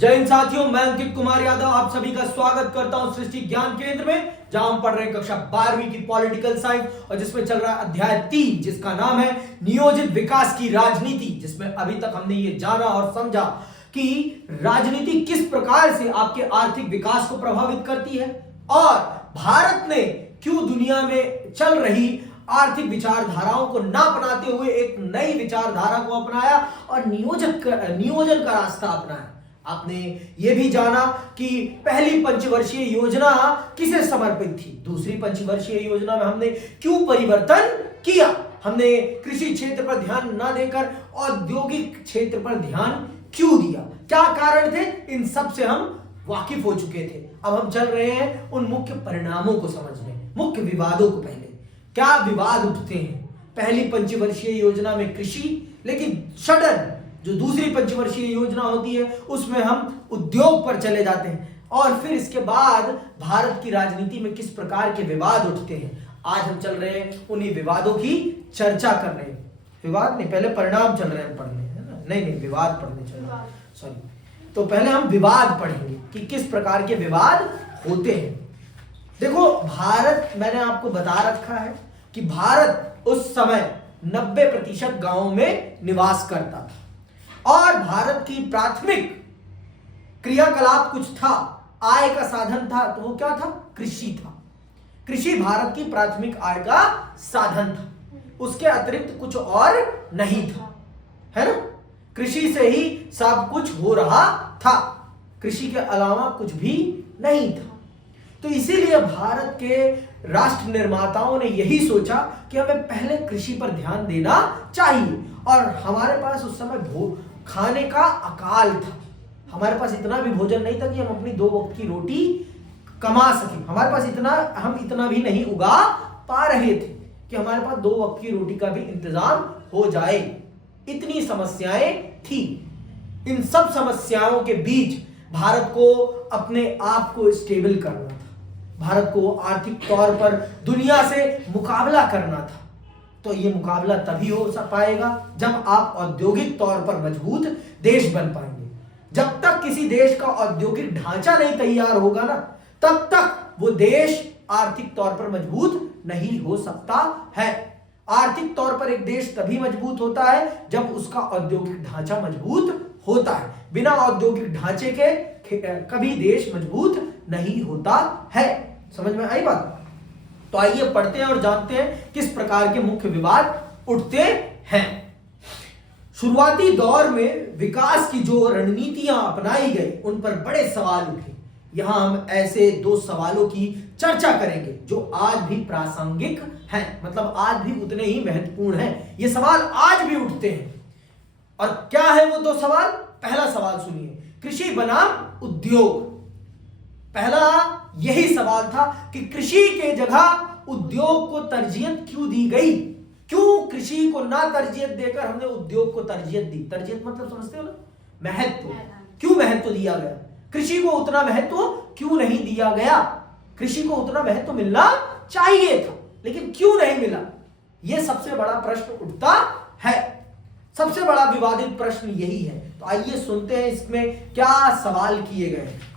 जय हिंद साथियों, मैं अंकित कुमार यादव आप सभी का स्वागत करता हूं सृष्टि ज्ञान केंद्र में, जहां हम पढ़ रहे हैं कक्षा 12वीं की पॉलिटिकल साइंस और जिसमें चल रहा है अध्याय 3 जिसका नाम है नियोजित विकास की राजनीति। जिसमें अभी तक हमने ये जाना और समझा कि राजनीति किस प्रकार से आपके आर्थिक विकास को प्रभावित करती है और भारत ने क्यों दुनिया में चल रही आर्थिक विचारधाराओं को ना अपनाते हुए एक नई विचारधारा को अपनाया और नियोजन का रास्ता अपनाया। आपने यह भी जाना कि पहली पंचवर्षीय योजना किसे समर्पित थी, दूसरी पंचवर्षीय योजना में हमने क्यों परिवर्तन किया, हमने कृषि क्षेत्र पर ध्यान ना देकर औद्योगिक क्षेत्र पर ध्यान क्यों दिया, क्या कारण थे, इन सब से हम वाकिफ हो चुके थे। अब हम चल रहे हैं उन मुख्य परिणामों को समझने, मुख्य विवादों को। पहले क्या विवाद उठते हैं पहली पंचवर्षीय योजना में कृषि, लेकिन सडन जो दूसरी पंचवर्षीय योजना होती है उसमें हम उद्योग पर चले जाते हैं और फिर इसके बाद भारत की राजनीति में किस प्रकार के विवाद उठते हैं। आज हम चल रहे हैं उन्हीं विवादों की चर्चा कर रहे हैं। विवाद नहीं, पहले परिणाम चल रहे हैं पढ़ने, है ना, नहीं विवाद पढ़ने चल रहे हैं, सॉरी। तो पहले हम विवाद पढ़ेंगे कि किस प्रकार के विवाद होते हैं। देखो भारत, मैंने आपको बता रखा है कि भारत उस समय 90% गांवों में निवास करता था और भारत की प्राथमिक क्रियाकलाप कुछ था, आय का साधन था, तो वो क्या था, कृषि था। कृषि भारत की प्राथमिक आय का साधन था, उसके अतिरिक्त कुछ और नहीं था, है ना। कृषि से ही सब कुछ हो रहा था, कृषि के अलावा कुछ भी नहीं था। तो इसीलिए भारत के राष्ट्र निर्माताओं ने यही सोचा कि हमें पहले कृषि पर ध्यान देना चाहिए और हमारे पास उस समय खाने का अकाल था। हमारे पास इतना भी भोजन नहीं था कि हम अपनी 2 वक्त की रोटी कमा सकें। हमारे पास हम इतना भी नहीं उगा पा रहे थे कि हमारे पास 2 वक्त की रोटी का भी इंतजाम हो जाए। इतनी समस्याएं थी। इन सब समस्याओं के बीच भारत को अपने आप को स्टेबल करना था, भारत को आर्थिक तौर पर दुनिया से मुकाबला करना था। तो ये मुकाबला तभी हो पाएगा जब आप औद्योगिक तौर पर मजबूत देश बन पाएंगे। जब तक किसी देश का औद्योगिक ढांचा नहीं तैयार होगा ना, तब तक वो देश आर्थिक तौर पर मजबूत नहीं हो सकता है। आर्थिक तौर पर एक देश तभी मजबूत होता है जब उसका औद्योगिक ढांचा मजबूत होता है। बिना औद्योगिक ढांचे के कभी देश मजबूत नहीं होता है। समझ में आई बात? तो आइए पढ़ते हैं और जानते हैं किस प्रकार के मुख्य विवाद उठते हैं। शुरुआती दौर में विकास की जो रणनीतियां अपनाई गई उन पर बड़े सवाल उठे। यहां हम ऐसे 2 सवालों की चर्चा करेंगे जो आज भी प्रासंगिक हैं, मतलब आज भी उतने ही महत्वपूर्ण हैं। ये सवाल आज भी उठते हैं। और क्या है वो 2 सवाल? पहला सवाल सुनिए, कृषि बनाम उद्योग। पहला यही सवाल था कि कृषि के जगह उद्योग को तरजीहत क्यों दी गई, क्यों कृषि को ना तरजीहत देकर हमने उद्योग को तरजीहत दी। तरजीहत मतलब समझते हो ना, महत्व। क्यों महत्व दिया गया, कृषि को उतना महत्व क्यों नहीं दिया गया। कृषि को उतना महत्व मिलना चाहिए था लेकिन क्यों नहीं मिला, यह सबसे बड़ा प्रश्न उठता है। सबसे बड़ा विवादित प्रश्न यही है। तो आइए सुनते हैं इसमें क्या सवाल किए गए हैं।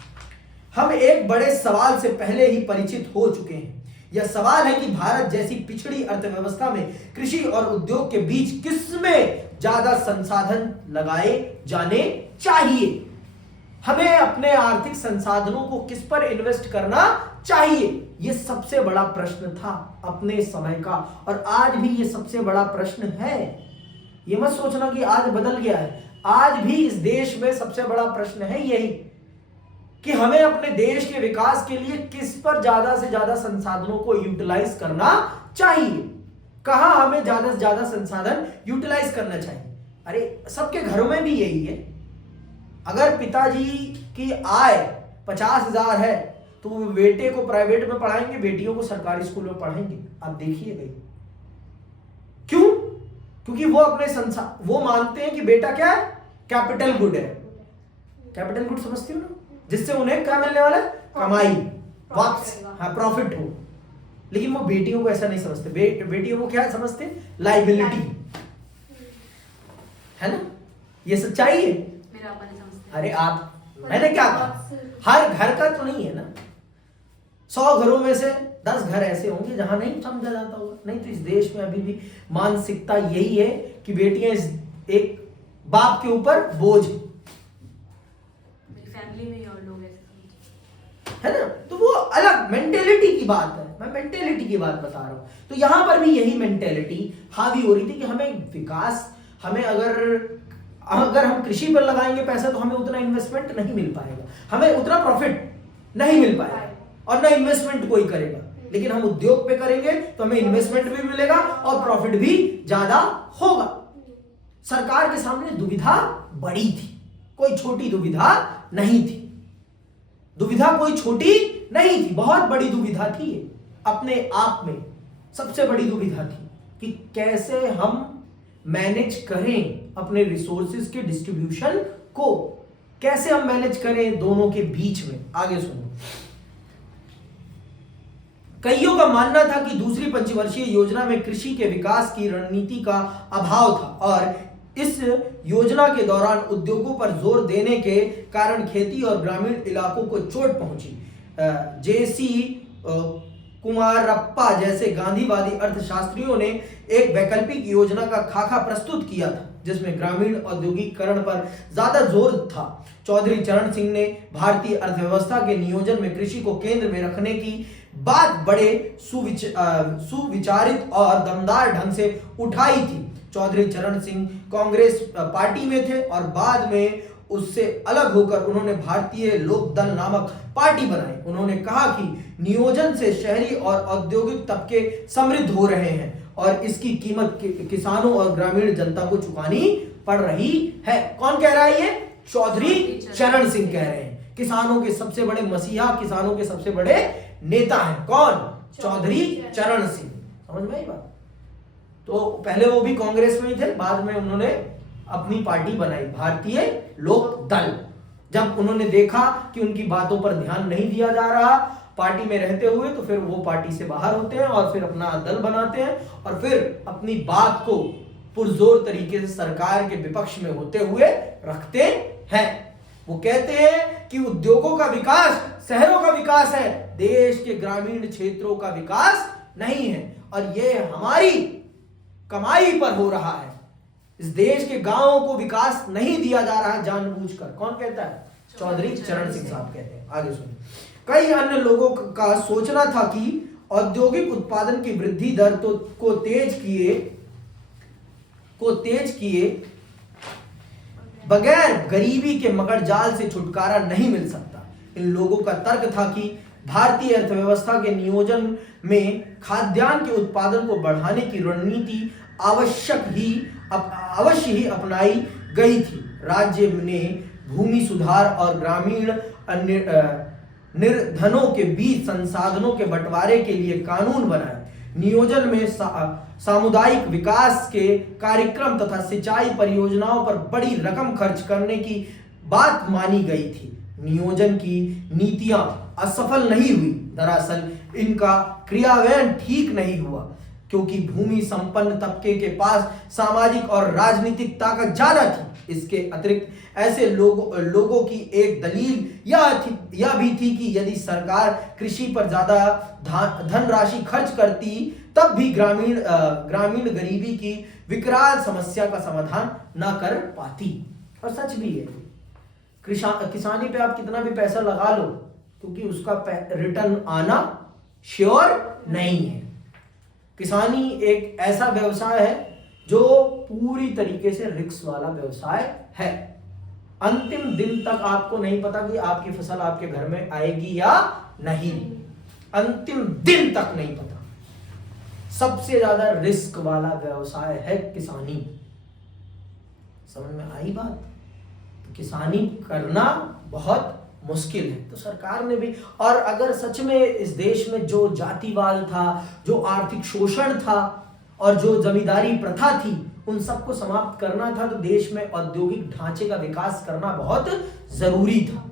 हम एक बड़े सवाल से पहले ही परिचित हो चुके हैं। यह सवाल है कि भारत जैसी पिछड़ी अर्थव्यवस्था में कृषि और उद्योग के बीच किसमें ज्यादा संसाधन लगाए जाने चाहिए। हमें अपने आर्थिक संसाधनों को किस पर इन्वेस्ट करना चाहिए, यह सबसे बड़ा प्रश्न था अपने समय का और आज भी यह सबसे बड़ा प्रश्न है। यह मत सोचना कि आज बदल गया है, आज भी इस देश में सबसे बड़ा प्रश्न है यही कि हमें अपने देश के विकास के लिए किस पर ज्यादा से ज्यादा संसाधनों को यूटिलाइज करना चाहिए, कहां हमें ज्यादा से ज्यादा संसाधन यूटिलाइज करना चाहिए। अरे सबके घरों में भी यही है। अगर पिताजी की आय 50,000 है तो वो बेटे को प्राइवेट में पढ़ाएंगे, बेटियों को सरकारी स्कूल में पढ़ाएंगे। आप देखिए क्यों? क्योंकि वो अपने वो मानते हैं कि बेटा क्या है, कैपिटल गुड है। कैपिटल गुड समझती हो ना, जिससे उन्हें क्या मिलने वाला है, कमाई, वापस, हाँ, प्रॉफिट हो। लेकिन वो बेटियों को ऐसा नहीं समझते। बेटियों को क्या समझते, लाइबिलिटी, है ना। ये सच्चाई है। मेरा अपने समझते। अरे आप मैंने क्या कहा, हर घर का तो नहीं है ना, 100 घरों में से 10 घर ऐसे होंगे जहां नहीं समझा जाता होगा। नहीं तो इस देश में अभी भी मानसिकता यही है कि बेटियां इस एक बाप के ऊपर बोझ है। मेरी फैमिली में और लोग ऐसे है ना, तो वो अलग मेंटेलिटी की बात है, मैं मेंटेलिटी की बात बता रहा हूं। तो यहां पर भी यही मेंटेलिटी हावी हो रही थी कि हमें विकास, हमें अगर हम कृषि पर लगाएंगे पैसा तो हमें उतना इन्वेस्टमेंट नहीं मिल पाएगा, हमें उतना प्रॉफिट नहीं मिल पाएगा और ना इन्वेस्टमेंट कोई करेगा। लेकिन हम उद्योग पे करेंगे तो हमें इन्वेस्टमेंट भी मिलेगा और प्रॉफिट भी ज्यादा होगा। सरकार के सामने दुविधा बड़ी थी, कोई छोटी दुविधा नहीं थी। दुविधा कोई छोटी नहीं थी, बहुत बड़ी दुविधा थी। अपने आप में सबसे बड़ी दुविधा थी कि कैसे हम मैनेज करें अपने रिसोर्सेज के डिस्ट्रीब्यूशन को, कैसे हम मैनेज करें दोनों के बीच में। आगे सुनो, कईयों का मानना था कि दूसरी पंचवर्षीय योजना में कृषि के विकास की रणनीति का अभाव था और इस योजना के दौरान उद्योगों पर जोर देने के कारण खेती और ग्रामीण इलाकों को चोट पहुंची। जेसी कुमारप्पा जैसे गांधीवादी अर्थशास्त्रियों ने एक वैकल्पिक योजना का खाका प्रस्तुत किया था जिसमें ग्रामीण औद्योगिकरण पर ज्यादा जोर था। चौधरी चरण सिंह ने भारतीय अर्थव्यवस्था के नियोजन में कृषि को केंद्र में रखने की बात बड़े सुविचारित और दमदार ढंग से उठाई थी। चौधरी चरण सिंह कांग्रेस पार्टी में थे और बाद में उससे अलग होकर उन्होंने भारतीय लोक दल नामक पार्टी बनाई। उन्होंने कहा कि नियोजन से शहरी और औद्योगिक तबके समृद्ध हो रहे हैं और इसकी कीमत किसानों और ग्रामीण जनता को चुकानी पड़ रही है। कौन कह रहा है ये? चौधरी चरण सिंह कह रहे हैं। किसानों के सबसे बड़े मसीहा, किसानों के सबसे बड़े नेता हैं कौन? चौधरी चरण सिंह। समझ में आई बात? तो पहले वो भी कांग्रेस में ही थे, बाद में उन्होंने अपनी पार्टी बनाई भारतीय लोक दल। जब उन्होंने देखा कि उनकी बातों पर ध्यान नहीं दिया जा रहा पार्टी में रहते हुए, तो फिर वो पार्टी से बाहर होते हैं और फिर अपना दल बनाते हैं और फिर अपनी बात को पुरजोर तरीके से सरकार के विपक्ष में होते हुए रखते हैं। वो कहते हैं कि उद्योगों का विकास शहरों का विकास है, देश के ग्रामीण क्षेत्रों का विकास नहीं है और ये हमारी कमाई पर हो रहा है। इस देश के गांवों को विकास नहीं दिया जा रहा है जानबूझकर। कौन कहता है? चौधरी चरण सिंह साहब कहते हैं। आगे सुनिए, कई अन्य लोगों का सोचना था कि औद्योगिक उत्पादन की वृद्धि दर को तेज किए बगैर गरीबी के मकड़जाल से छुटकारा नहीं मिल सकता। इन लोगों का तर्क था कि भारतीय अर्थव्यवस्था के नियोजन में खाद्यान्न के उत्पादन को बढ़ाने की रणनीति अवश्य ही अपनाई गई थी। राज्य ने भूमि सुधार और ग्रामीण निर्धनों के बीच संसाधनों के बंटवारे के लिए कानून बनाए। नियोजन में सामुदायिक विकास के कार्यक्रम तथा सिंचाई परियोजनाओं पर बड़ी रकम खर्च करने की बात मानी गई थी। नियोजन की नीतियां असफल नहीं हुई। दरअसल इनका क्रियान्वयन ठीक नहीं हुआ क्योंकि भूमि संपन्न तबके के पास सामाजिक और राजनीतिक ताकत ज्यादा थी। इसके अतिरिक्त ऐसे लोगों की एक दलील यह भी थी कि यदि सरकार कृषि पर ज्यादा धनराशि खर्च करती तब भी ग्रामीण गरीबी की विकराल समस्या का समाधान न कर पाती। और सच भी है, किसानी पे आप कितना भी पैसा लगा लो क्योंकि उसका रिटर्न आना श्योर नहीं है। किसानी एक ऐसा व्यवसाय है जो पूरी तरीके से रिस्क वाला व्यवसाय है। अंतिम दिन तक आपको नहीं पता कि आपकी फसल आपके घर में आएगी या नहीं। अंतिम दिन तक नहीं पता। सबसे ज्यादा रिस्क वाला व्यवसाय है किसानी। समझ में आई बात? तो किसानी करना बहुत मुश्किल है। तो सरकार ने भी, और अगर सच में इस देश में जो जातिवाद था, जो आर्थिक शोषण था और जो जमींदारी प्रथा थी, उन सबको समाप्त करना था तो देश में औद्योगिक ढांचे का विकास करना बहुत जरूरी था।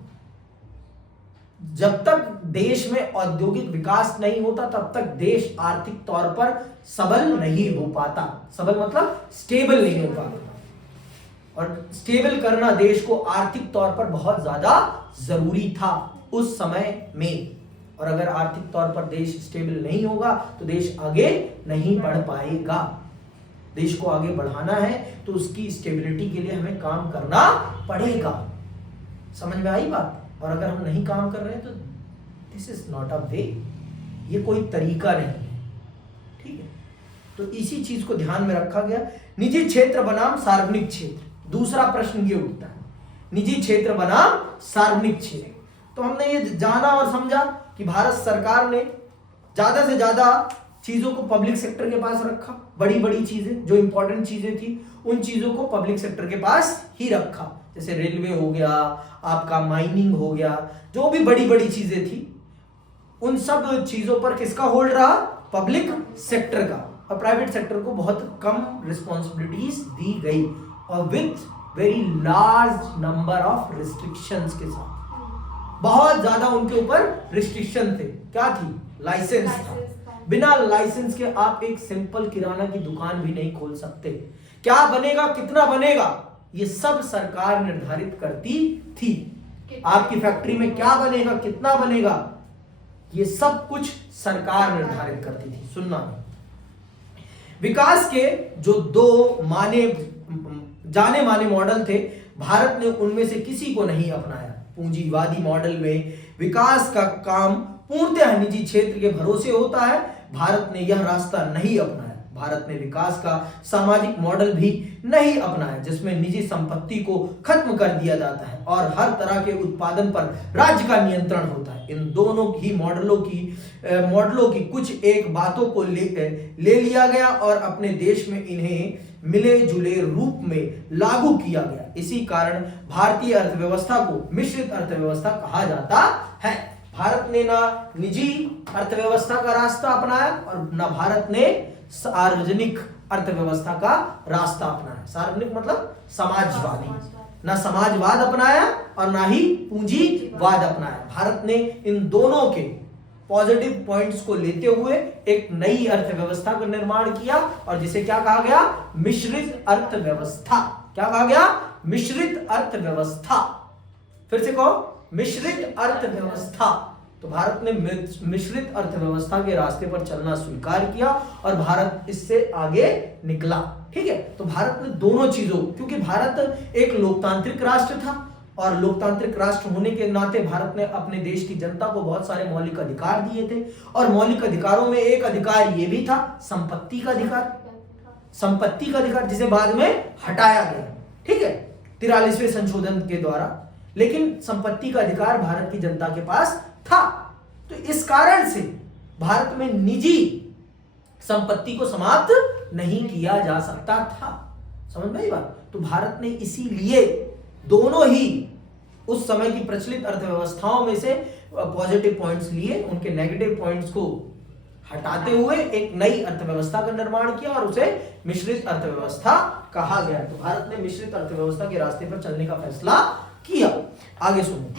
जब तक देश में औद्योगिक विकास नहीं होता तब तक देश आर्थिक तौर पर सबल नहीं हो पाता। सबल मतलब स्टेबल नहीं हो पाता। और स्टेबल करना देश को आर्थिक तौर पर बहुत ज्यादा जरूरी था उस समय में। और अगर आर्थिक तौर पर देश स्टेबल नहीं होगा तो देश आगे नहीं बढ़ पाएगा। देश को आगे बढ़ाना है तो उसकी स्टेबिलिटी के लिए हमें काम करना पड़ेगा। समझ में आई बात? और अगर हम नहीं काम कर रहे हैं तो दिस इज नॉट अ वे, ये कोई तरीका नहीं है। ठीक है, तो इसी चीज को ध्यान में रखा गया। निजी क्षेत्र बनाम सार्वजनिक क्षेत्र, दूसरा प्रश्न ये उठता है, निजी क्षेत्र बनाम सार्वजनिक क्षेत्र। तो हमने ये जाना और समझा कि भारत सरकार ने ज्यादा से ज्यादा चीजों को पब्लिक सेक्टर के पास रखा। बड़ी बड़ी चीजें, जो इंपॉर्टेंट चीजें थी, उन चीजों को पब्लिक सेक्टर के पास ही रखा। जैसे रेलवे हो गया, आपका माइनिंग हो गया, जो भी बड़ी बड़ी चीजें थी, उन सब चीजों पर किसका होल्ड रहा? पब्लिक सेक्टर का। और प्राइवेट सेक्टर को बहुत कम रिस्पॉन्सिबिलिटीज दी गई और with very large number of restrictions के साथ। बहुत ज्यादा उनके ऊपर रिस्ट्रिक्शन थे। क्या थी? लाइसेंस था। बिना लाइसेंस के आप एक सिंपल किराना की दुकान भी नहीं खोल सकते। क्या बनेगा, कितना बनेगा, ये सब सरकार निर्धारित करती थी। आपकी फैक्ट्री में क्या बनेगा, कितना बनेगा, ये सब कुछ सरकार निर्धारित करती थी। सुनना, विकास के जो दो जाने माने मॉडल थे, भारत ने उनमें से किसी को नहीं अपनाया। पूंजीवादी मॉडल में विकास का काम पूर्णतः निजी क्षेत्र के भरोसे होता है। भारत ने यह रास्ता नहीं अपनाया। भारत ने विकास का सामाजिक मॉडल भी नहीं अपनाया, जिसमें निजी संपत्ति को खत्म कर दिया जाता है और हर तरह के उत्पादन पर राज्य का नियंत्रण होता है। इन दोनों ही मॉडलों की कुछ एक बातों को ले लिया गया और अपने देश में इन्हें मिले जुले रूप में लागू किया गया। इसी कारण भारतीय अर्थव्यवस्था को मिश्रित अर्थव्यवस्था कहा जाता है। भारत ने ना निजी अर्थव्यवस्था का रास्ता अपनाया और ना भारत ने सार्वजनिक अर्थव्यवस्था का रास्ता अपनाया। सार्वजनिक मतलब समाजवादी, ना समाजवाद अपनाया और ना ही पूंजीवाद अपनाया। भारत ने इन दोनों के पॉजिटिव पॉइंट्स को लेते हुए एक नई अर्थव्यवस्था का निर्माण किया और जिसे क्या कहा गया? मिश्रित अर्थव्यवस्था। क्या कहा गया? मिश्रित अर्थव्यवस्था। फिर से कहो, मिश्रित अर्थव्यवस्था। तो भारत ने मिश्रित अर्थव्यवस्था के रास्ते पर चलना स्वीकार किया और भारत इससे आगे निकला। ठीक है, तो भारत ने दोनों चीजों, क्योंकि भारत एक लोकतांत्रिक राष्ट्र था और लोकतांत्रिक राष्ट्र होने के नाते भारत ने अपने देश की जनता को बहुत सारे मौलिक अधिकार दिए थे और मौलिक अधिकारों में एक अधिकार ये भी था, संपत्ति का अधिकार। संपत्ति का अधिकार जिसे बाद में हटाया गया, ठीक है, 43वें संशोधन के द्वारा, लेकिन संपत्ति का अधिकार भारत की जनता के पास था। तो इस कारण से भारत में निजी संपत्ति को समाप्त नहीं किया जा सकता था। समझ में आई बात? तो भारत ने इसीलिए दोनों ही उस समय की प्रचलित अर्थव्यवस्थाओं में से पॉजिटिव पॉइंट्स लिए, उनके नेगेटिव पॉइंट्स को हटाते हुए एक नई अर्थव्यवस्था का निर्माण किया और उसे मिश्रित अर्थव्यवस्था कहा गया। तो भारत ने मिश्रित अर्थव्यवस्था के रास्ते पर चलने का फैसला किया। आगे सुनो,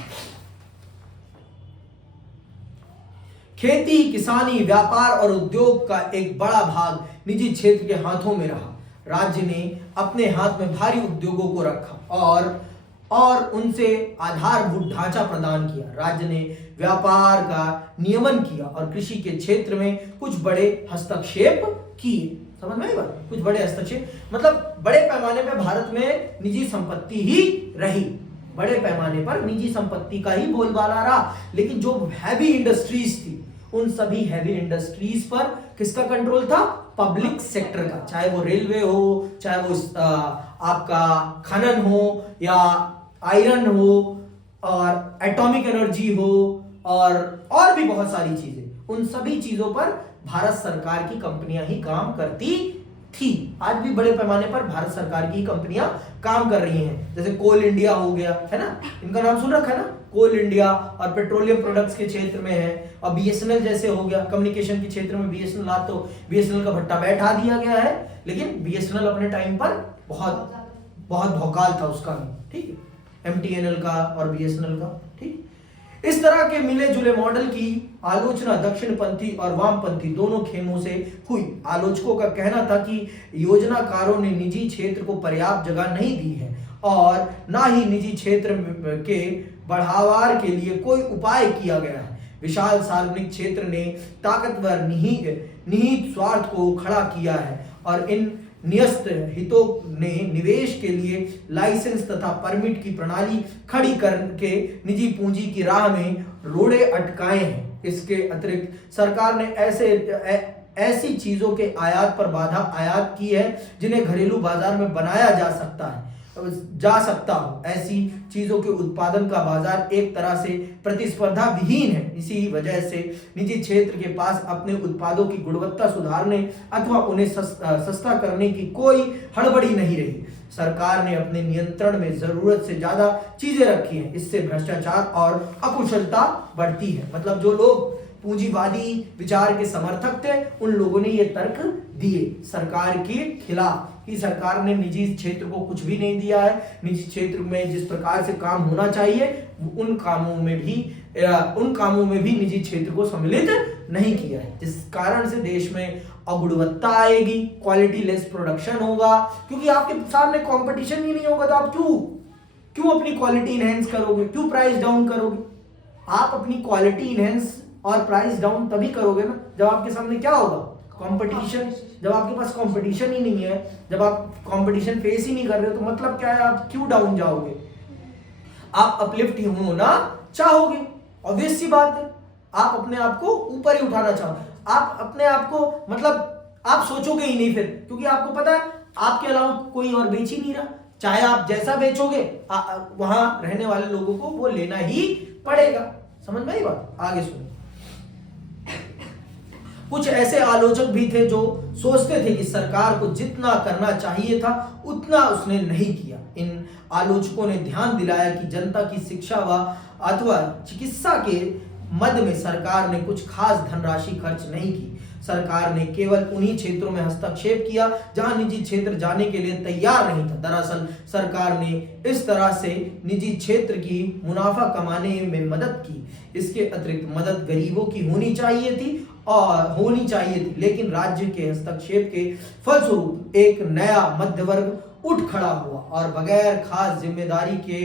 खेती, किसानी, व्यापार और उद्योग का एक बड़ा भाग निजी क्षेत्र के हाथों में रहा। राज्य ने अपने हाथ में भारी उद्योगों को रखा और उनसे आधारभूत ढांचा प्रदान किया। राज्य ने व्यापार का नियमन किया और कृषि के क्षेत्र में कुछ बड़े हस्तक्षेप किए। समझ में आई बात? कुछ बड़े हस्तक्षेप मतलब बड़े पैमाने पर भारत में निजी संपत्ति ही रही, बड़े पैमाने पर निजी संपत्ति का ही बोलबाला रहा। लेकिन जो हैवी इंडस्ट्रीज थी, उन सभी हैवी इंडस्ट्रीज पर किसका कंट्रोल था? पब्लिक सेक्टर का। चाहे वो रेलवे हो, चाहे वो आपका खनन हो या आयरन हो और एटॉमिक एनर्जी हो और भी बहुत सारी चीजें, उन सभी चीजों पर भारत सरकार की कंपनियां ही काम करती थी। आज भी बड़े पैमाने पर भारत सरकार की कंपनियां काम कर रही हैं। जैसे कोल इंडिया हो गया, है ना, इनका नाम सुन रखा है ना, कोल इंडिया, और पेट्रोलियम प्रोडक्ट्स के क्षेत्र में है। और बीएसएनएल जैसे हो गया, कम्युनिकेशन के क्षेत्र में बीएसएनएल, आज तो बीएसएनएल का भट्टा बैठा दिया गया है, लेकिन बीएसएनएल अपने टाइम पर बहुत भौकाल था उसका भी, ठीक है, एमटीएनएल का और बीएसएनएल का, ठीक। इस तरह के मिले जुले मॉडल की आलोचना दक्षिणपंथी और वामपंथी दोनों खेमों से हुई। आलोचकों का कहना था कि योजनाकारों ने निजी क्षेत्र को पर्याप्त जगह नहीं दी है और ना ही निजी क्षेत्र के बढ़ावार के लिए कोई उपाय किया गया है। विशाल सार्वजनिक क्षेत्र ने ताकतवर निहित स्वार्थ को खड़ा किया है और इन न्यस्त हितों ने निवेश के लिए लाइसेंस तथा परमिट की प्रणाली खड़ी करके निजी पूंजी की राह में रोड़े अटकाए हैं। इसके अतिरिक्त सरकार ने ऐसी चीजों के आयात पर बाधा आयात की है जिन्हें घरेलू बाजार में बनाया जा सकता हो। ऐसी चीजों के उत्पादन का बाजार एक तरह से प्रतिस्पर्धा विहीन है। इसी वजह से निजी क्षेत्र के पास अपने उत्पादों की गुणवत्ता सुधारने अथवा उन्हें सस्ता करने की कोई हड़बड़ी नहीं रही। सरकार ने अपने नियंत्रण में जरूरत से ज्यादा चीजें रखी हैं। इससे भ्रष्टाचार और अकुशलता बढ़ती है। मतलब जो लोग पूंजीवादी विचार के समर्थक थे उन लोगों ने ये तर्क दिए सरकार के खिलाफ कि सरकार ने निजी क्षेत्र को कुछ भी नहीं दिया है। निजी क्षेत्र में जिस प्रकार से काम होना चाहिए उन कामों में भी निजी क्षेत्र को सम्मिलित नहीं किया है, जिस कारण से देश में अगुणवत्ता आएगी, क्वालिटी लेस प्रोडक्शन होगा, क्योंकि आपके सामने कंपटीशन ही नहीं होगा तो आप क्यों अपनी क्वालिटी इनहेंस करोगे, क्यों प्राइस डाउन करोगे? आप अपनी क्वालिटी इनहेंस और प्राइस डाउन तभी करोगे ना जब आपके सामने क्या होगा, कंपटीशन। जब आपके पास कंपटीशन ही नहीं है, जब आप कंपटीशन फेस ही नहीं कर रहे हो तो मतलब क्या है, आप क्यों डाउन जाओगे? आप अपलिफ्ट ही होना चाहोगे, ऑब्वियस सी बात है। आप अपने आप को ऊपर ही उठाना चाहोगे, आप अपने आप को मतलब आप सोचोगे ही नहीं फिर, क्योंकि आपको पता है आपके अलावा कोई और बेच ही नहीं रहा। चाहे आप जैसा बेचोगे वहां रहने वाले लोगों को वो लेना ही पड़ेगा। समझ में आई बात? आगे सुनो। कुछ ऐसे आलोचक भी थे जो सोचते थे कि सरकार को जितना करना चाहिए था उतना उसने नहीं किया। इन आलोचकों ने ध्यान दिलाया कि जनता की शिक्षा व अथवा चिकित्सा के मद में सरकार ने कुछ खास धनराशि खर्च नहीं की। सरकार ने केवल उन्हीं क्षेत्रों में हस्तक्षेप किया जहां निजी क्षेत्र जाने के लिए तैयार नहीं था। दरअसल सरकार ने इस तरह से निजी क्षेत्र की मुनाफा कमाने में मदद की। इसके अतिरिक्त मदद गरीबों की होनी चाहिए थी, लेकिन राज्य के हस्तक्षेप के फलस्वरूप एक नया मध्य वर्ग उठ खड़ा हुआ और बगैर खास जिम्मेदारी के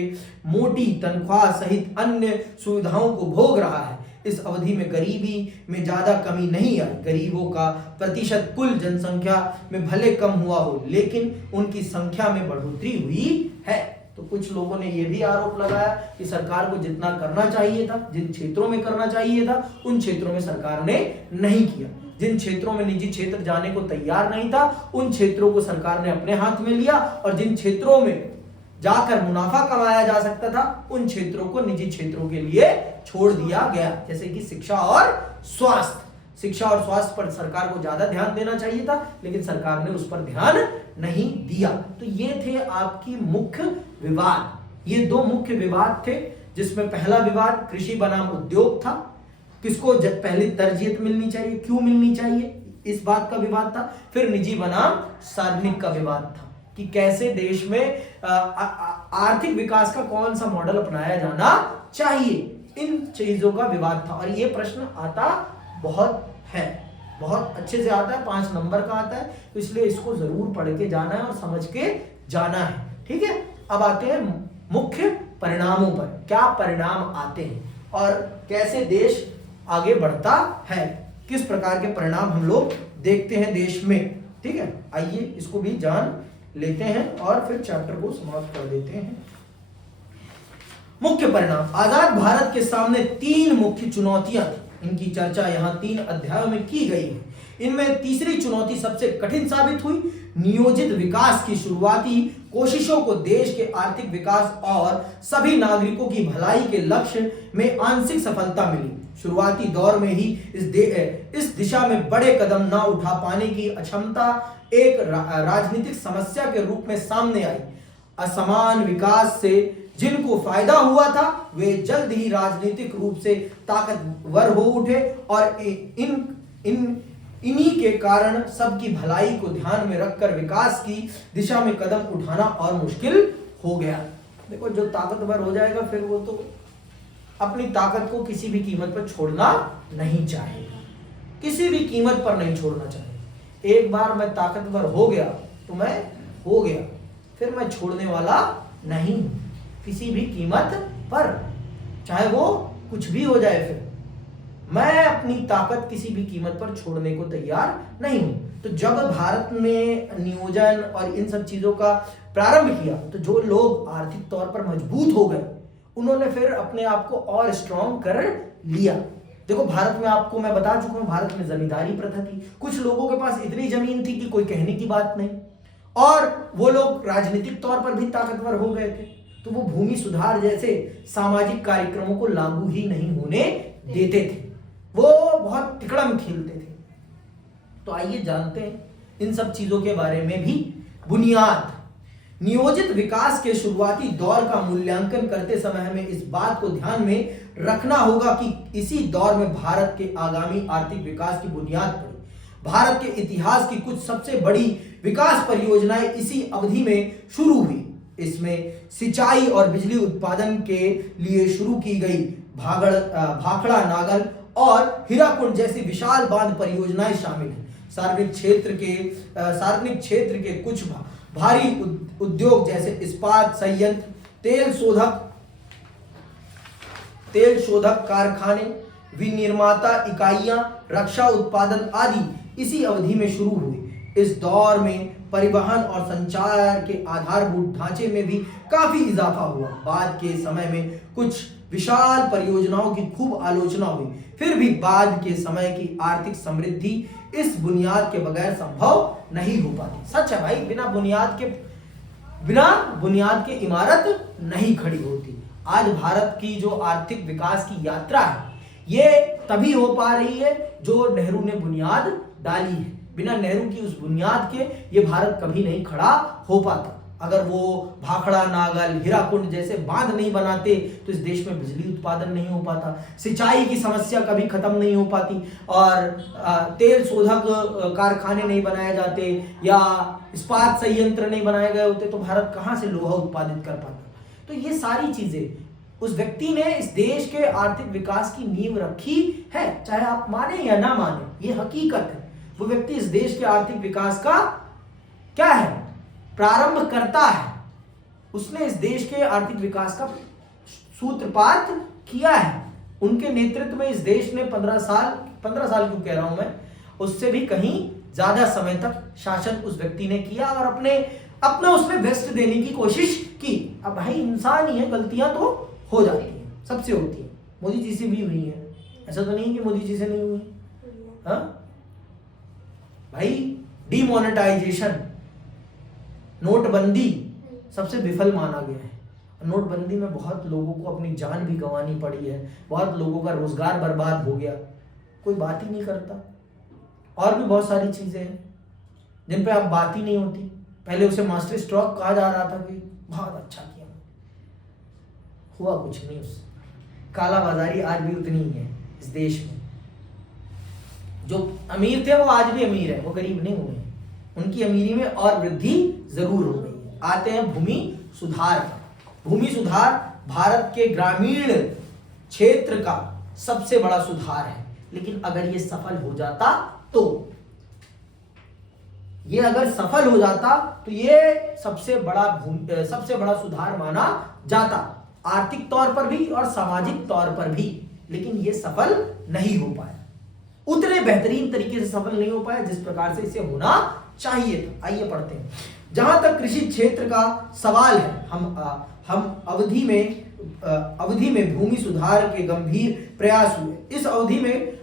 मोटी तनख्वाह सहित अन्य सुविधाओं को भोग रहा है। इस अवधि में गरीबी में ज्यादा कमी नहीं आई। गरीबों का प्रतिशत कुल जनसंख्या में भले कम हुआ हो, लेकिन उनकी संख्या में बढ़ोतरी हुई है। तो कुछ लोगों ने यह भी आरोप लगाया कि सरकार को जितना करना चाहिए था, जिन क्षेत्रों में करना चाहिए था, उन क्षेत्रों में सरकार ने नहीं किया। जिन क्षेत्रों में निजी क्षेत्र जाने को तैयार नहीं था उन क्षेत्रों को सरकार ने अपने हाथ में लिया और जिन क्षेत्रों में जाकर मुनाफा कमाया जा सकता था उन क्षेत्रों को निजी क्षेत्रों के लिए छोड़ दिया गया। जैसे कि शिक्षा और स्वास्थ्य पर सरकार को ज्यादा ध्यान देना चाहिए था, लेकिन सरकार ने उस पर ध्यान नहीं दिया। तो ये थे आपकी मुख्य विवाद। ये दो मुख्य विवाद थे, जिसमें पहला विवाद कृषि बनाम उद्योग था, किसको पहली तरजीह मिलनी चाहिए, क्यों मिलनी चाहिए, इस बात का विवाद था। फिर निजी बनाम सार्वजनिक का विवाद था कि कैसे देश में आर्थिक विकास का कौन सा मॉडल अपनाया जाना चाहिए। इन चीजों का विवाद था और ये प्रश्न आता बहुत अच्छे से आता है, 5 नंबर का आता है, तो इसलिए इसको जरूर पढ़ के जाना है और समझ के जाना है। ठीक है, अब आते हैं मुख्य परिणामों पर। क्या परिणाम आते हैं और कैसे देश आगे बढ़ता है, किस प्रकार के परिणाम हम लोग देखते हैं देश में। ठीक है, आइए इसको भी जान लेते हैं और फिर चैप्टर को समाप्त कर देते हैं। मुख्य परिणाम। आजाद भारत के सामने 3 मुख्य चुनौतियां थी। इनकी चर्चा यहां 3 अध्यायों में की गई है। इनमें तीसरी चुनौती सबसे कठिन साबित हुई। नियोजित विकास की शुरुआती कोशिशों को देश के आर्थिक विकास और सभी नागरिकों की भलाई के लक्ष्य में आंशिक सफलता मिली। शुरुआती दौर में ही इस दिशा में बड़े कदम न उठा पाने की अक्षमता एक राजनीतिक समस्या के रूप में सामने आई। असमान विकास से जिनको फायदा हुआ था वे जल्द ही राजनीतिक रूप से ताकतवर हो उठे और इन्हीं के कारण सबकी भलाई को ध्यान में रखकर विकास की दिशा में कदम उठाना और मुश्किल हो गया। देखो, जो ताकतवर हो जाएगा फिर वो तो अपनी ताकत को किसी भी कीमत पर छोड़ना नहीं चाहेगा, किसी भी कीमत पर नहीं छोड़ना चाहेगा। एक बार मैं ताकतवर हो गया तो मैं हो गया, फिर मैं छोड़ने वाला नहीं किसी भी कीमत पर, चाहे वो कुछ भी हो जाए। फिर मैं अपनी ताकत किसी भी कीमत पर छोड़ने को तैयार नहीं हूं। तो जब भारत ने नियोजन और इन सब चीजों का प्रारंभ किया तो जो लोग आर्थिक तौर पर मजबूत हो गए उन्होंने फिर अपने आप को और स्ट्रांग कर लिया। देखो भारत में, आपको मैं बता चुका हूं, भारत में जमींदारी प्रथा थी, कुछ लोगों के पास इतनी जमीन थी कि कोई कहने की बात नहीं, और वो लोग राजनीतिक तौर पर भी ताकतवर हो गए थे, तो वो भूमि सुधार जैसे सामाजिक कार्यक्रमों को लागू ही नहीं होने देते थे, वो बहुत तिकड़म खेलते थे। तो आइए जानते हैं इन सब चीजों के बारे में भी। बुनियाद, नियोजित विकास के शुरुआती दौर का मूल्यांकन करते समय हमें इस बात को ध्यान में रखना होगा कि इसी दौर में भारत के आगामी आर्थिक विकास की बुनियाद पड़ी। भारत के इतिहास की कुछ सबसे बड़ी विकास परियोजनाएं इसी अवधि में शुरू हुई। इसमें सिंचाई और बिजली उत्पादन के लिए शुरू की गई भाखड़ा नागल और हीराकुंड जैसी विशाल बांध परियोजनाएं शामिल हैं। सार्वजनिक क्षेत्र के कुछ भारी उद्योग जैसे इस्पात संयंत्र, तेल शोधक कारखाने, विनिर्माता इकाइयां, रक्षा उत्पादन आदि इसी अवधि में शुरू हुए। इस दौर में परिवहन और संचार के आधारभूत ढांचे में भी काफी इजाफा हुआ। बाद के समय में कुछ विशाल परियोजनाओं की खूब आलोचना हुई, फिर भी बाद के समय की आर्थिक समृद्धि इस बुनियाद के बगैर संभव नहीं हो पाती। सच है भाई, बिना बुनियाद के इमारत नहीं खड़ी होती। आज भारत की जो आर्थिक विकास की यात्रा है ये तभी हो पा रही है जो नेहरू ने बुनियाद डाली है। बिना नेहरू की उस बुनियाद के ये भारत कभी नहीं खड़ा हो पाता। अगर वो भाखड़ा नागल, हीराकुंड जैसे बांध नहीं बनाते तो इस देश में बिजली उत्पादन नहीं हो पाता, सिंचाई की समस्या कभी खत्म नहीं हो पाती, और तेल शोधक कारखाने नहीं बनाए जाते या इस्पात संयंत्र नहीं बनाए गए होते तो भारत कहाँ से लोहा उत्पादित कर पाता। तो ये सारी चीजें उस व्यक्ति ने इस देश के आर्थिक विकास की नींव रखी है, चाहे आप माने या ना माने, ये हकीकत है। वो व्यक्ति इस देश के आर्थिक विकास का क्या है, प्रारंभ करता है। उसने इस देश के आर्थिक विकास का सूत्रपात किया है। उनके नेतृत्व में इस देश ने 15 साल क्यों कह रहा हूं मैं, उससे भी कहीं ज्यादा समय तक शासन उस व्यक्ति ने किया और अपना उसमें बेस्ट देने की कोशिश की। अब भाई इंसान ही है, गलतियां तो हो जाती हैं, सबसे होती है, मोदी जी से भी हुई है, ऐसा तो नहीं कि मोदी जी से नहीं हुई। हाँ भाई, डिमोनेटाइजेशन, नोटबंदी सबसे विफल माना गया है। नोटबंदी में बहुत लोगों को अपनी जान भी गंवानी पड़ी है, बहुत लोगों का रोजगार बर्बाद हो गया, कोई बात ही नहीं करता। और भी बहुत सारी चीजें हैं जिन पे अब बात ही नहीं होती। पहले उसे मास्टर स्ट्रोक कहा जा रहा था कि बहुत अच्छा किया, हुआ कुछ नहीं उससे। काला बाजारी आज भी उतनी ही है इस देश में। जो अमीर थे वो आज भी अमीर है, वो गरीब नहीं हुए। उनकी अमीरी में और वृद्धि जरूर हो गई है। आते हैं भूमि सुधार पर। भूमि सुधार भारत के ग्रामीण क्षेत्र का सबसे बड़ा सुधार है, लेकिन अगर ये सफल हो जाता तो ये सबसे बड़ा सुधार माना जाता, आर्थिक तौर पर भी और सामाजिक तौर पर भी। लेकिन ये सफल नहीं हो पाया, उतने बेहतरीन तरीके से सफल नहीं हो पाया जिस प्रकार से इसे होना चाहिए था। आइए पढ़ते हैं। जहां तक कृषि क्षेत्र का सवाल है, हम अवधि में भूमि सुधार के गंभीर प्रयास हुए। इस अवधि में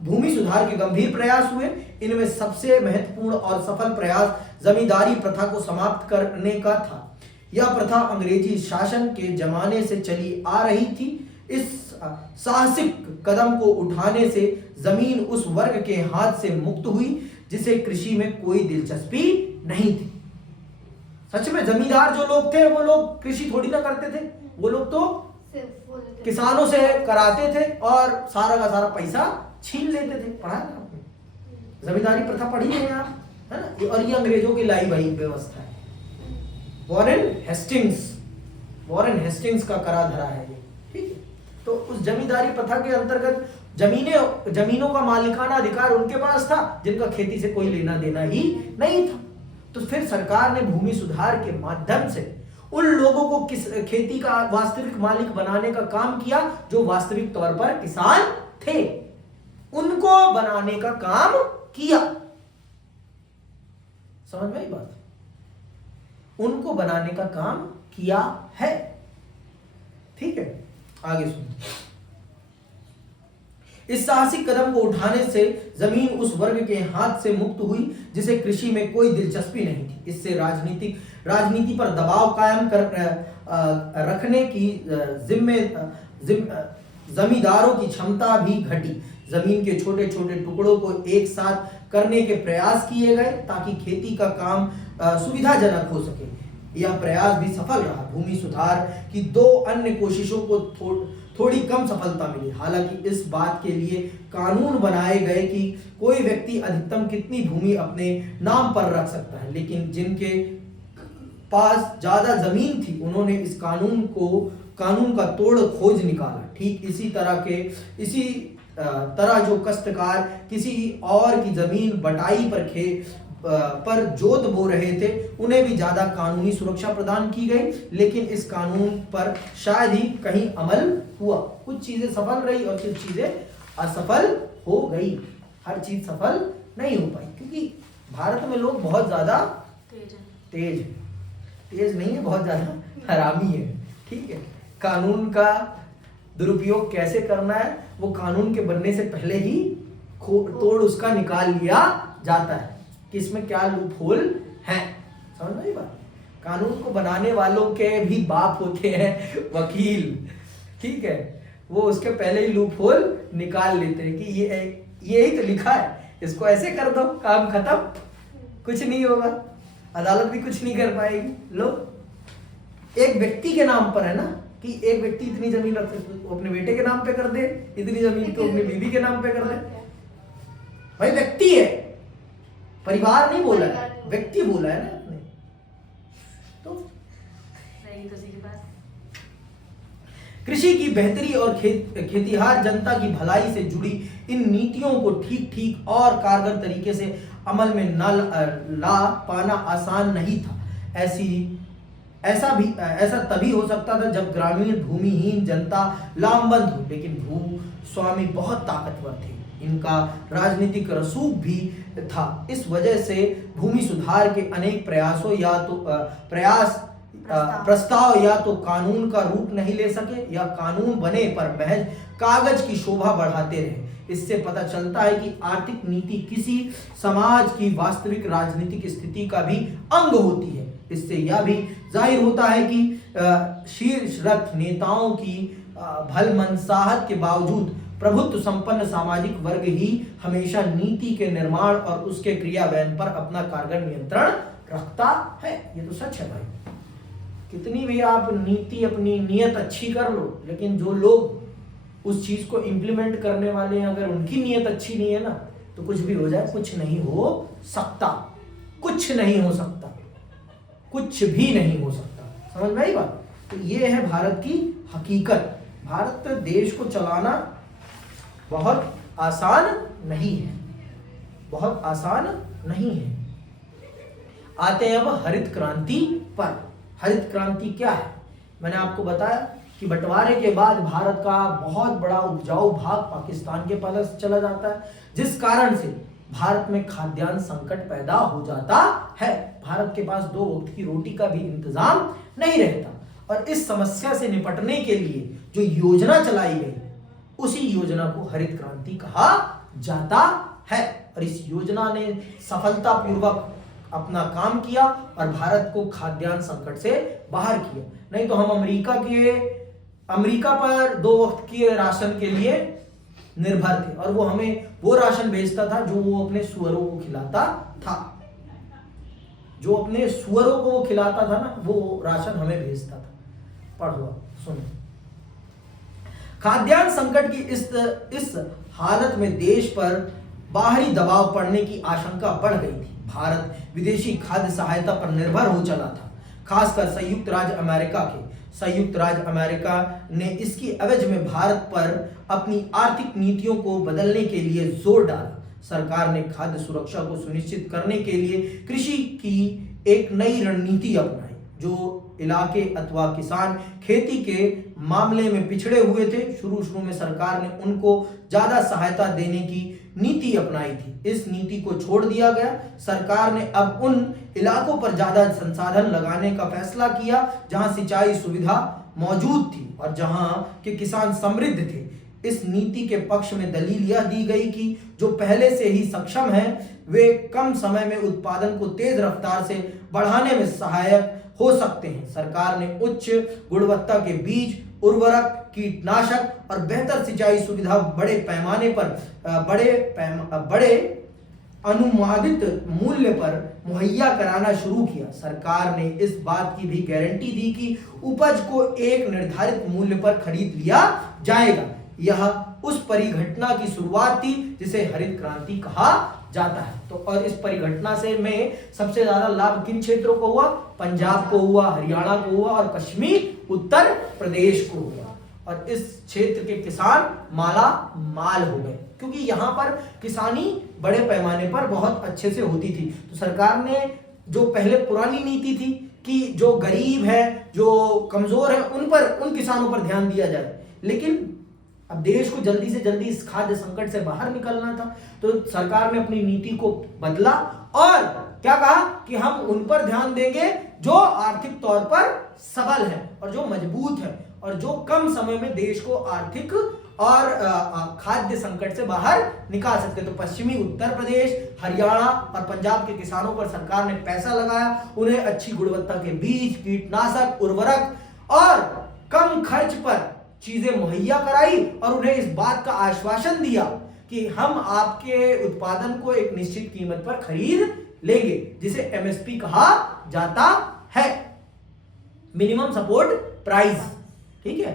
भूमि सुधार के गंभीर प्रयास हुए। इनमें सबसे महत्वपूर्ण और सफल प्रयास जमींदारी प्रथा को समाप्त करने का था। यह प्रथा अंग्रेजी शासन के जमाने से चली आ रही थी। इस साहसिक कदम को उठाने से जमीन उस वर्ग के हाथ से मुक्त हुई जिसे कृषि में कोई दिलचस्पी नहीं थी। सच में जमींदार जो लोग थे वो लोग कृषि थोड़ी ना करते थे, वो लोग तो किसानों से कराते थे और सारा का सारा पैसा छीन लेते थे। पढ़ा है आपने, जमींदारी प्रथा पढ़ी है आप, है ना। और ये अंग्रेजों की लाई भाई व्यवस्था है। वॉरेन हेस्टिंग्स का करा धरा है ये, ठीक है। तो उस जमींदारी प्रथा के अंतर्गत जमीनों का मालिकाना अधिकार उनके पास था जिनका खेती से कोई लेना देना ही नहीं था। तो फिर सरकार ने भूमि सुधार के माध्यम से उन लोगों को खेती का वास्तविक मालिक बनाने का काम किया जो वास्तविक तौर पर किसान थे, उनको बनाने का काम किया। समझ में आई बात? उनको बनाने का काम किया है। ठीक है, आगे सुनिए। इस साहसिक कदम को उठाने से जमीन उस वर्ग के हाथ से मुक्त हुई जिसे कृषि में कोई दिलचस्पी नहीं थी। इससे राजनीति पर दबाव कायम कर रखने की जमींदारों की क्षमता भी घटी। जमीन के छोटे छोटे टुकड़ों को एक साथ करने के प्रयास किए गए ताकि खेती का काम सुविधाजनक हो सके। यह प्रयास भी सफल रहा। भूमि सुधार की दो अन्य कोशिशों को थोड़ी कम सफलता मिली। हालांकि इस बात के लिए कानून बनाए गए कि कोई व्यक्ति अधिकतम कितनी भूमि अपने नाम पर रख सकता है, लेकिन जिनके पास ज्यादा जमीन थी उन्होंने इस कानून का तोड़ खोज निकाला। ठीक इसी तरह जो काश्तकार किसी और की जमीन बटाई पर जोत बो रहे थे उन्हें भी ज्यादा कानूनी सुरक्षा प्रदान की गई, लेकिन इस कानून पर शायद ही कहीं अमल हुआ। कुछ चीजें सफल रही और कुछ चीजें असफल हो गई। हर चीज सफल नहीं हो पाई क्योंकि भारत में लोग बहुत ज्यादा तेज नहीं है, बहुत ज्यादा हरामी है। ठीक है, कानून का दुरुपयोग कैसे करना है वो कानून के बनने से पहले ही तोड़ उसका निकाल लिया जाता है कि इसमें क्या लूप होल है। समझ में आई बात? कानून को बनाने वालों के भी बाप होते हैं वकील। ठीक है, वो उसके पहले ही लूप होल निकाल लेते हैं कि यही तो लिखा है, इसको ऐसे कर दो, काम खत्म, कुछ नहीं होगा, अदालत भी कुछ नहीं कर पाएगी। लो, एक व्यक्ति के नाम पर है ना कि एक व्यक्ति इतनी जमीन रख सकते, अपने बेटे के नाम पे कर दे, इतनी जमीन तो अपनी बीवी के नाम पे कर दे। भाई व्यक्ति है, परिवार नहीं बोला है, व्यक्ति बोला है ना आपने। तो कृषि की बेहतरी और खेतिहार जनता की भलाई से जुड़ी इन नीतियों को ठीक और कारगर तरीके से अमल में न ला पाना आसान नहीं था। ऐसा तभी हो सकता था जब ग्रामीण भूमिहीन जनता लामबंद हो, लेकिन भूस्वामी बहुत ताकतवर थे, इनका राजनीतिक रसूख भी था। इस वजह से भूमि सुधार के अनेक प्रस्ताव या तो कानून का रूप नहीं ले सके या कानून बने पर महज कागज की शोभा बढ़ाते रहे। इससे पता चलता है कि आर्थिक नीति किसी समाज की वास्तविक राजनीतिक स्थिति का भी अंग होती है। इससे यह भी जाहिर होता है कि शीर्षरत नेताओं की भलमनसाहत के बावजूद प्रभुत्व संपन्न सामाजिक वर्ग ही हमेशा नीति के निर्माण और उसके क्रियान्वयन पर अपना कारगर नियंत्रण रखता है। ये तो सच है भाई। कितनी भी आप नीति अपनी नियत अच्छी कर लो, लेकिन जो लोग उस चीज को इंप्लीमेंट करने वाले हैं अगर उनकी नियत अच्छी नहीं है ना तो कुछ भी हो जाए, कुछ नहीं हो सकता, कुछ नहीं हो सकता, कुछ भी नहीं हो सकता। समझ में आई बात? तो ये है भारत की हकीकत। भारत देश को चलाना बहुत आसान नहीं है, बहुत आसान नहीं है। आते हैं अब हरित क्रांति पर। हरित क्रांति क्या है? मैंने आपको बताया कि बंटवारे के बाद भारत का बहुत बड़ा उपजाऊ भाग पाकिस्तान के पास चला जाता है, जिस कारण से भारत में खाद्यान्न संकट पैदा हो जाता है। भारत के पास 2 वक्त की रोटी का भी इंतजाम नहीं रहता, और इस समस्या से निपटने के लिए जो योजना चलाई गई उसी योजना को हरित क्रांति कहा जाता है। और इस योजना ने सफलतापूर्वक अपना काम किया और भारत को खाद्यान्न संकट से बाहर किया। नहीं तो हम अमेरिका पर 2 वक्त के राशन के लिए निर्भर थे, और वो हमें वो राशन भेजता था जो वो अपने सुअरों को खिलाता था। जो अपने सुअरों को वो खिलाता था ना, वो राशन हमें भेजता था। पढ़ो, सुनो। खाद्यान्न संकट की इस हालत में देश पर बाहरी दबाव पड़ने की आशंका बढ़ गई थी। भारत विदेशी खाद्य सहायता पर निर्भर हो चला था। खासकर संयुक्त राज्य अमेरिका ने इसकी एवज में भारत पर अपनी आर्थिक नीतियों को बदलने के लिए जोर डाला। सरकार ने खाद्य सुरक्षा को सुनिश्चित करने के लिए कृषि की एक नई रणनीति अपनाई। जो इलाके अथवा किसान खेती के मामले में पिछड़े हुए थे, शुरू में सरकार ने उनको ज्यादा सहायता देने की नीति अपनाई थी। इस नीति को छोड़ दिया गया। सरकार ने अब उन इलाकों पर ज्यादा संसाधन लगाने का फैसला किया जहां सिंचाई सुविधा मौजूद थी और जहां के किसान समृद्ध थे। इस नीति के पक्ष में दलील यह दी गई कि जो पहले से ही सक्षम हैं वे कम समय में उत्पादन को तेज रफ्तार से बढ़ाने में सहायक हो सकते हैं। सरकार ने उच्च गुणवत्ता के बीज, उर्वरक, कीटनाशक और बेहतर सिंचाई सुविधा बड़े अनुमानित मूल्य पर मुहैया कराना शुरू किया। सरकार ने इस बात की भी गारंटी दी कि उपज को एक निर्धारित मूल्य पर खरीद लिया जाएगा। यह उस परिघटना की शुरुआत थी जिसे हरित क्रांति कहा जाता है। तो और इस परिघटना से में सबसे ज्यादा लाभ किन क्षेत्रों को हुआ? पंजाब को हुआ, हरियाणा को हुआ और पश्चिमी उत्तर प्रदेश को हुआ। और इस क्षेत्र के किसान माला माल हो गए क्योंकि यहाँ पर किसानी बड़े पैमाने पर बहुत अच्छे से होती थी। तो सरकार ने जो पहले पुरानी नीति थी कि जो गरीब है, जो कमजोर है, उन किसानों पर ध्यान दिया जाए, लेकिन अब देश को जल्दी से जल्दी इस खाद्य संकट से बाहर निकलना था। तो सरकार ने अपनी नीति को बदला और क्या कहा कि हम उन पर ध्यान देंगे जो आर्थिक तौर पर सबल हैं और जो मजबूत हैं और जो कम समय में देश को आर्थिक और खाद्य संकट से बाहर निकाल सकते। तो पश्चिमी उत्तर प्रदेश, हरियाणा और पंजाब के किसानों पर सरकार ने पैसा लगाया, उन्हें अच्छी गुणवत्ता के बीज, कीटनाशक, उर्वरक और कम खर्च पर चीजें मुहैया कराई और उन्हें इस बात का आश्वासन दिया कि हम आपके उत्पादन को एक निश्चित कीमत पर खरीद लेंगे, जिसे एमएसपी कहा जाता है, मिनिमम सपोर्ट प्राइस। ठीक है,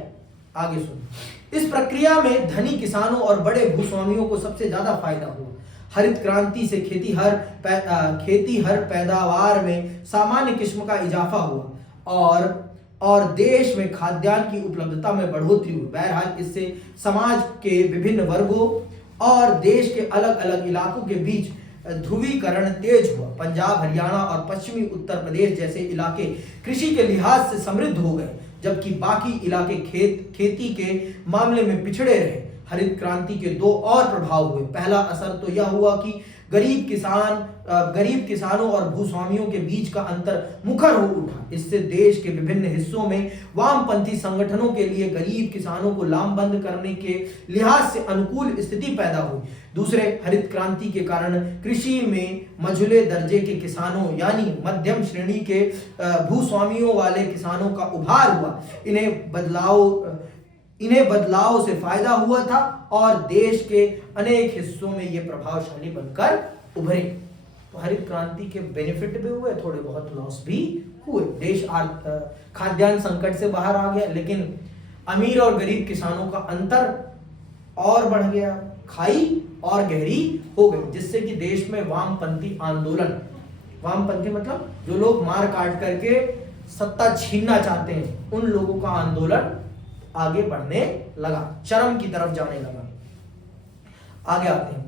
आगे सुनो। इस प्रक्रिया में धनी किसानों और बड़े भूस्वामियों को सबसे ज्यादा फायदा हुआ। हरित क्रांति से खेती हर पैदावार में सामान्य किस्म का इजाफा हुआ और देश में खाद्यान्न की उपलब्धता में बढ़ोतरी हुई। बहरहाल इससे समाज के विभिन्न वर्गों और देश के अलग अलग इलाकों के बीच ध्रुवीकरण तेज हुआ। पंजाब, हरियाणा और पश्चिमी उत्तर प्रदेश जैसे इलाके कृषि के लिहाज से समृद्ध हो गए, जबकि बाकी इलाके खेती के मामले में पिछड़े रहे। हरित क्रांति के दो और प्रभाव हुए। पहला असर तो यह हुआ कि गरीब किसानों और भूस्वामियों के बीच का अंतर मुखर हो उठा। इससे देश के विभिन्न हिस्सों में वामपंथी संगठनों के लिए गरीब किसानों को लामबंद करने के लिहाज से अनुकूल स्थिति पैदा हुई। दूसरे, हरित क्रांति के कारण कृषि में मझुले दर्जे के किसानों यानी मध्यम श्रेणी के भूस्वामियों वाले किसानों का उभार हुआ। इन्हें बदलाव से फायदा हुआ था और देश के अनेक हिस्सों में ये प्रभावशाली बनकर उभरे। तो हरित क्रांति के बेनिफिट भी हुए, थोड़े बहुत लॉस भी हुए। देश खाद्यान्न संकट से बाहर आ गया, लेकिन अमीर और गरीब किसानों का अंतर और बढ़ गया, खाई और गहरी हो गई, जिससे कि देश में वामपंथी मतलब जो लोग मार काट करके सत्ता छीनना चाहते हैं, उन लोगों का आंदोलन आगे बढ़ने लगा, चरम की तरफ जाने लगा। आगे आते हैं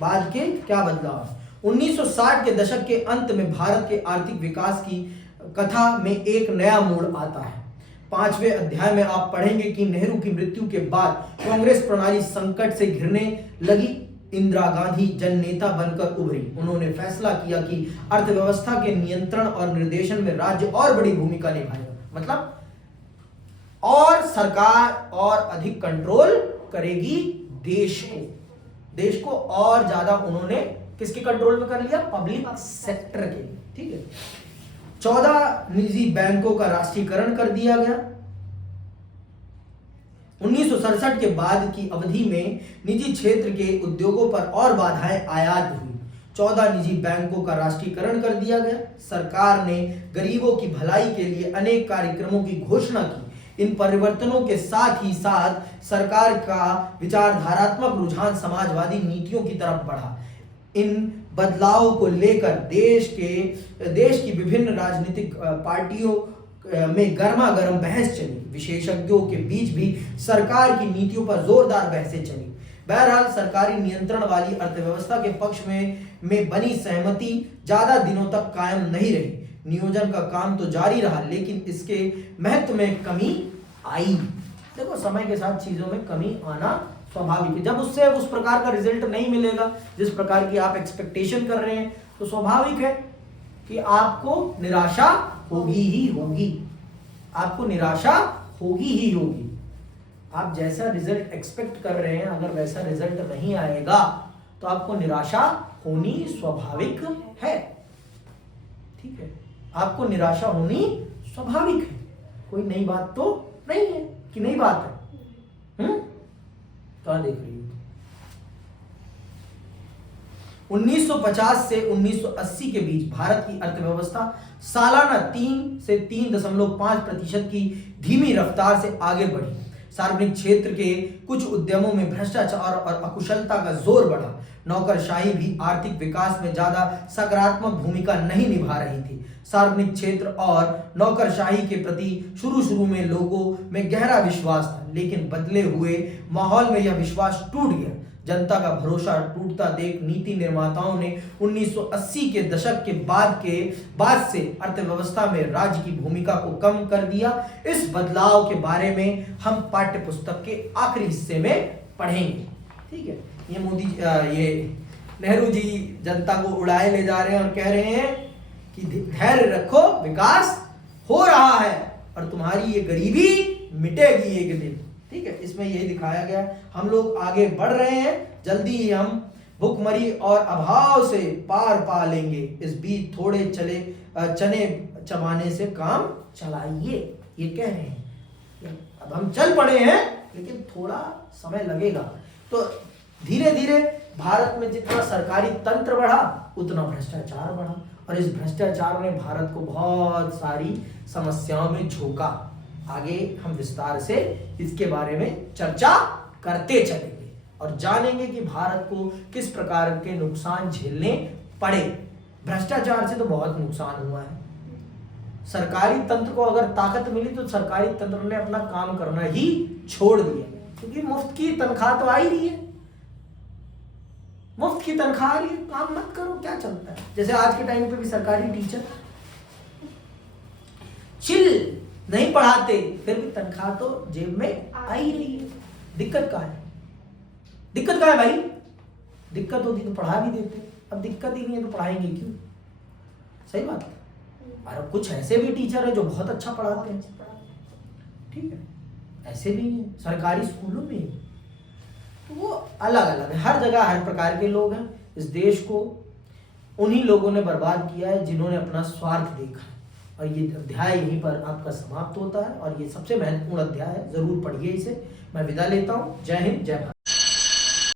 बाद के क्या बदलाव। 1960 के दशक के अंत में भारत के आर्थिक विकास की कथा में एक नया मोड़ आता है। 5वें अध्याय में आप पढ़ेंगे कि नेहरू की मृत्यु के बाद कांग्रेस प्रणाली संकट से घिरने लगी। इंदिरा गांधी जननेता बनकर उभरी। उन्होंने फैसला किया कि अर्थव्यवस्था के नियंत्रण और निर्देशन में राज्य और बड़ी भूमिका निभाएगा, मतलब और सरकार और अधिक कंट्रोल करेगी देश को और ज्यादा उन्होंने किसके कंट्रोल में कर लिया? पब्लिक सेक्टर के। ठीक है, 14 निजी बैंकों का राष्ट्रीयकरण कर दिया गया। 1967 के बाद की अवधि में निजी क्षेत्र के उद्योगों पर और बाधाएं आयात हुई। 14 निजी बैंकों का राष्ट्रीयकरण कर दिया गया। सरकार ने गरीबों की भलाई के लिए अनेक कार्यक्रमों की घोषणा की। इन परिवर्तनों के साथ ही साथ सरकार का विचारधारात्मक रुझान समाजवादी नीतियों की तरफ बढ़ा। इन बदलाव को लेकर देश की विभिन्न राजनीतिक पार्टियों में गर्मा गर्म बहस चली। विशेषज्ञों के बीच भी सरकार की नीतियों पर जोरदार बहसें चली। बहरहाल सरकारी नियंत्रण वाली अर्थव्यवस्था के पक्ष में बनी सहमति ज्यादा दिनों तक कायम नहीं रही। नियोजन का काम तो जारी रहा, लेकिन इसके महत्व में कमी आई। देखो, समय के साथ चीजों में कमी आना स्वाभाविक है। जब उससे उस प्रकार का रिजल्ट नहीं मिलेगा जिस प्रकार की आप एक्सपेक्टेशन कर रहे हैं, तो स्वाभाविक है कि आपको निराशा होगी ही होगी। आपको निराशा होगी ही होगी। आप जैसा रिजल्ट एक्सपेक्ट कर रहे हैं, अगर वैसा रिजल्ट नहीं आएगा तो आपको निराशा होनी स्वाभाविक है। ठीक है, आपको निराशा होनी स्वाभाविक है। कोई नई बात तो नहीं है कि नई बात है। कहां देख रही हो? 1950 से 1980 के बीच भारत की अर्थव्यवस्था सालाना 3 से 3.5% की धीमी रफ्तार से आगे बढ़ी। सार्वजनिक क्षेत्र के कुछ उद्यमों में भ्रष्टाचार और अकुशलता का जोर बढ़ा। नौकरशाही भी आर्थिक विकास में ज्यादा सकारात्मक भूमिका नहीं निभा रही थी। सार्वजनिक क्षेत्र और नौकरशाही के प्रति शुरू में लोगों में गहरा विश्वास था, लेकिन बदले हुए माहौल में यह विश्वास टूट गया। जनता का भरोसा टूटता देख नीति निर्माताओं ने 1980 के दशक के बाद से अर्थव्यवस्था में राज्य की भूमिका को कम कर दिया। इस बदलाव के बारे में हम पाठ्य पुस्तक के आखिरी हिस्से में पढ़ेंगे। ठीक है, ये नेहरू जी जनता को उड़ाए ले जा रहे हैं और कह रहे हैं कि धैर्य रखो, विकास हो रहा है और तुम्हारी ये गरीबी मिटेगी एक दिन। ठीक है, इसमें यही दिखाया गया। हम लोग आगे बढ़ रहे हैं, जल्दी ही हम भुखमरी और अभाव से पार पा लेंगे। इस बीच थोड़े चने चबाने से काम चलाइए, ये कह रहे हैं। अब हम चल पड़े हैं, लेकिन थोड़ा समय लगेगा। तो धीरे धीरे भारत में जितना सरकारी तंत्र बढ़ा, उतना भ्रष्टाचार बढ़ा, और इस भ्रष्टाचार ने भारत को बहुत सारी समस्याओं में झोंका। आगे हम विस्तार से इसके बारे में चर्चा करते चलेंगे और जानेंगे कि भारत को किस प्रकार के नुकसान झेलने पड़े। भ्रष्टाचार से तो बहुत नुकसान हुआ है। सरकारी तंत्र को अगर ताकत मिली तो सरकारी तंत्र ने अपना काम करना ही छोड़ दिया, क्योंकि मुफ्त की तनख्वाह तो आ ही रही है। मुफ्त की तनख्वाह आ रही है, काम मत करो, क्या चलता है। जैसे आज के टाइम पे भी सरकारी टीचर चिल नहीं पढ़ाते, फिर भी तनख्वाह तो जेब में आ ही रही है। दिक्कत कहाँ है? दिक्कत कहाँ है भाई? दिक्कत होती तो पढ़ा भी देते। अब दिक्कत ही नहीं है तो पढ़ाएंगे क्यों? सही बात है। और कुछ ऐसे भी टीचर है जो बहुत अच्छा पढ़ाते हैं। ठीक है, ऐसे भी हैं सरकारी स्कूलों में। तो वो अलग अलग है, हर जगह हर प्रकार के लोग हैं। इस देश को उन्हीं लोगों ने बर्बाद किया है जिन्होंने अपना स्वार्थ देखा। और ये अध्याय यहीं पर आपका समाप्त होता है, और ये सबसे महत्वपूर्ण अध्याय है, जरूर पढ़िए इसे। मैं विदा लेता हूँ। जय हिंद, जय भारत।